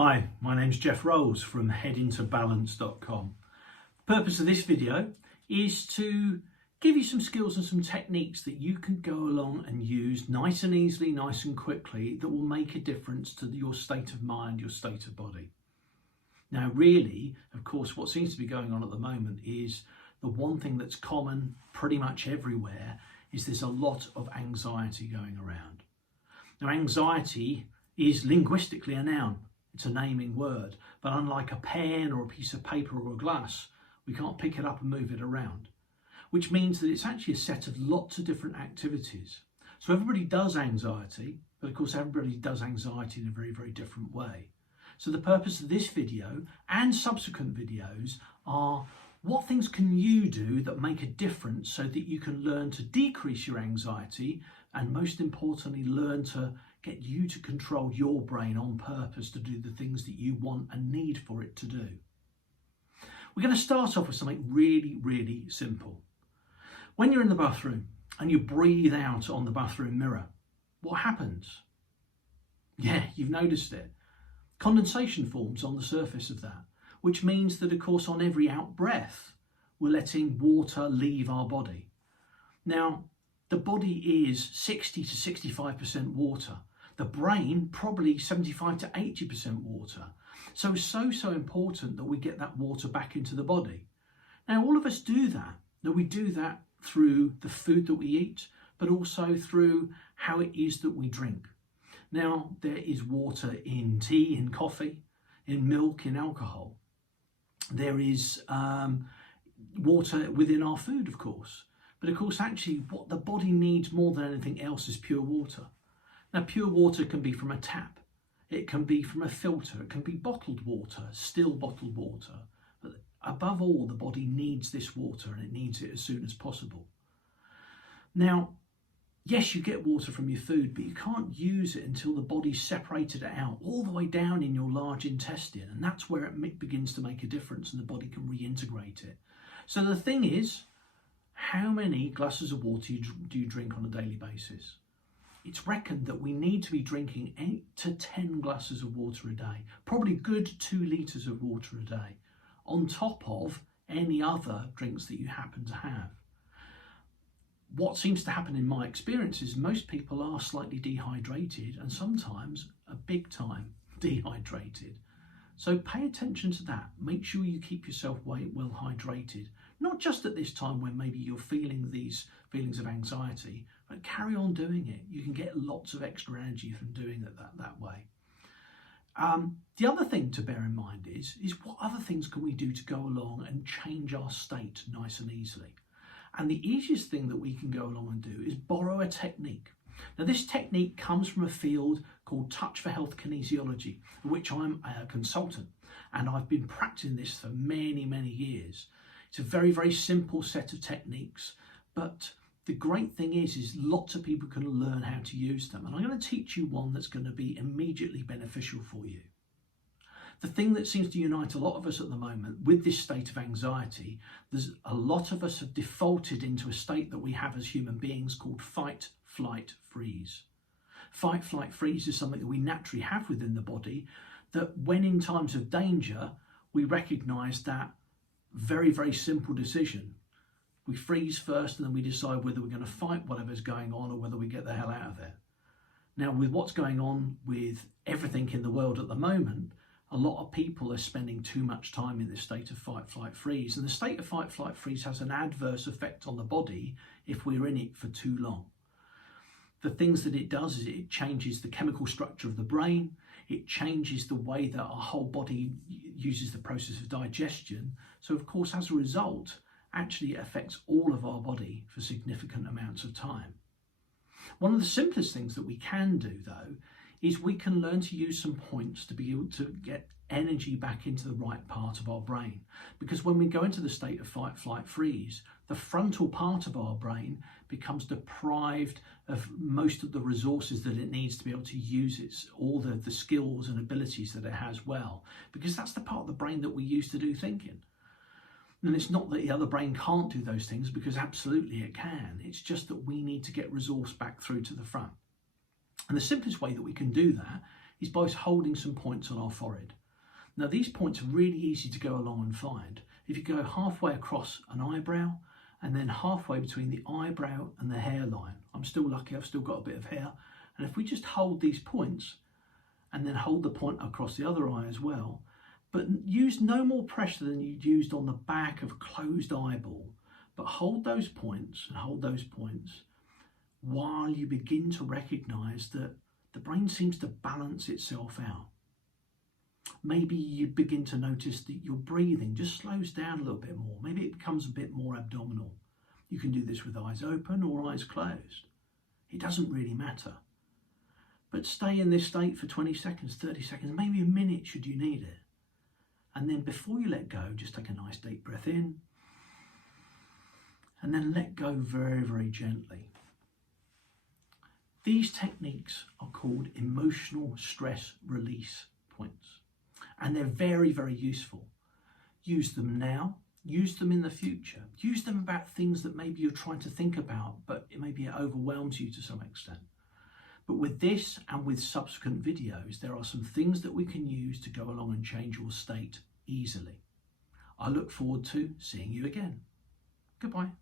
Hi, my name's Jeff Rolls from headintobalance.com. The purpose of this video is to give you some skills and some techniques that you can go along and use nice and easily, nice and quickly, that will make a difference to your state of mind, your state of body. Now really, of course, what seems to be going on at the moment is the one thing that's common pretty much everywhere is there's a lot of anxiety going around. Now anxiety is linguistically a noun. It's a naming word, but unlike a pen or a piece of paper or a glass, we can't pick it up and move it around, which means that it's actually a set of lots of different activities. So everybody does anxiety, but of course everybody does anxiety in a very, very different way. So the purpose of this video and subsequent videos are what things can you do that make a difference so that you can learn to decrease your anxiety and most importantly learn to get you to control your brain on purpose to do the things that you want and need for it to do. We're going to start off with something really, really simple. When you're in the bathroom and you breathe out on the bathroom mirror, what happens? Yeah, you've noticed it. Condensation forms on the surface of that, which means that of course on every out breath we're letting water leave our body. Now the body is 60 to 65% water. The brain probably 75 to 80% water. So it's so important that we get that water back into the body. Now all of us do that. Now we do that through the food that we eat, but also through how it is that we drink. Now there is water in tea, in coffee, in milk, in alcohol. There is water within our food, of course. But of course, actually, what the body needs more than anything else is pure water. Now, pure water can be from a tap. It can be from a filter. It can be bottled water, still bottled water. But above all, the body needs this water and it needs it as soon as possible. Now, yes, you get water from your food, but you can't use it until the body's separated it out all the way down in your large intestine. And that's where it begins to make a difference and the body can reintegrate it. So the thing is, how many glasses of water do you drink on a daily basis? It's reckoned that we need to be drinking 8 to 10 glasses of water a day, probably good 2 litres of water a day, on top of any other drinks that you happen to have. What seems to happen in my experience is most people are slightly dehydrated and sometimes a big time dehydrated. So pay attention to that. Make sure you keep yourself well hydrated, not just at this time when maybe you're feeling these feelings of anxiety, but carry on doing it. You can get lots of extra energy from doing it that way. The other thing to bear in mind is what other things can we do to go along and change our state nice and easily? And the easiest thing that we can go along and do is borrow a technique. Now this technique comes from a field called Touch for Health Kinesiology, in which I'm a consultant, and I've been practicing this for many, many years. It's a very, very simple set of techniques, but the great thing is lots of people can learn how to use them. And I'm going to teach you one that's going to be immediately beneficial for you. The thing that seems to unite a lot of us at the moment with this state of anxiety, there's a lot of us have defaulted into a state that we have as human beings called fight, flight, freeze. Fight, flight, freeze is something that we naturally have within the body, that when in times of danger, we recognise that very, very simple decision. We freeze first and then we decide whether we're going to fight whatever's going on or whether we get the hell out of there. Now, with what's going on with everything in the world at the moment, a lot of people are spending too much time in this state of fight, flight, freeze. And the state of fight, flight, freeze has an adverse effect on the body if we're in it for too long. The things that it does is it changes the chemical structure of the brain. It changes the way that our whole body uses the process of digestion. So of course, as a result, actually it affects all of our body for significant amounts of time. One of the simplest things that we can do though, is we can learn to use some points to be able to get energy back into the right part of our brain. Because when we go into the state of fight, flight, freeze, the frontal part of our brain becomes deprived of most of the resources that it needs to be able to use all the skills and abilities that it has well. Because that's the part of the brain that we use to do thinking. And it's not that the other brain can't do those things, because absolutely it can. It's just that we need to get resource back through to the front. And the simplest way that we can do that is by holding some points on our forehead. Now these points are really easy to go along and find. If you go halfway across an eyebrow and then halfway between the eyebrow and the hairline, I'm still lucky, I've still got a bit of hair. And if we just hold these points and then hold the point across the other eye as well, but use no more pressure than you'd used on the back of a closed eyeball, but hold those points and hold those points while you begin to recognize that the brain seems to balance itself out. Maybe you begin to notice that your breathing just slows down a little bit more. Maybe it becomes a bit more abdominal. You can do this with eyes open or eyes closed. It doesn't really matter. But stay in this state for 20 seconds, 30 seconds, maybe a minute should you need it. And then before you let go, just take a nice deep breath in and then let go very, very gently. These techniques are called emotional stress release points, and they're very, very useful. Use them now, use them in the future, use them about things that maybe you're trying to think about, but maybe it overwhelms you to some extent. But with this and with subsequent videos, there are some things that we can use to go along and change your state easily. I look forward to seeing you again. Goodbye.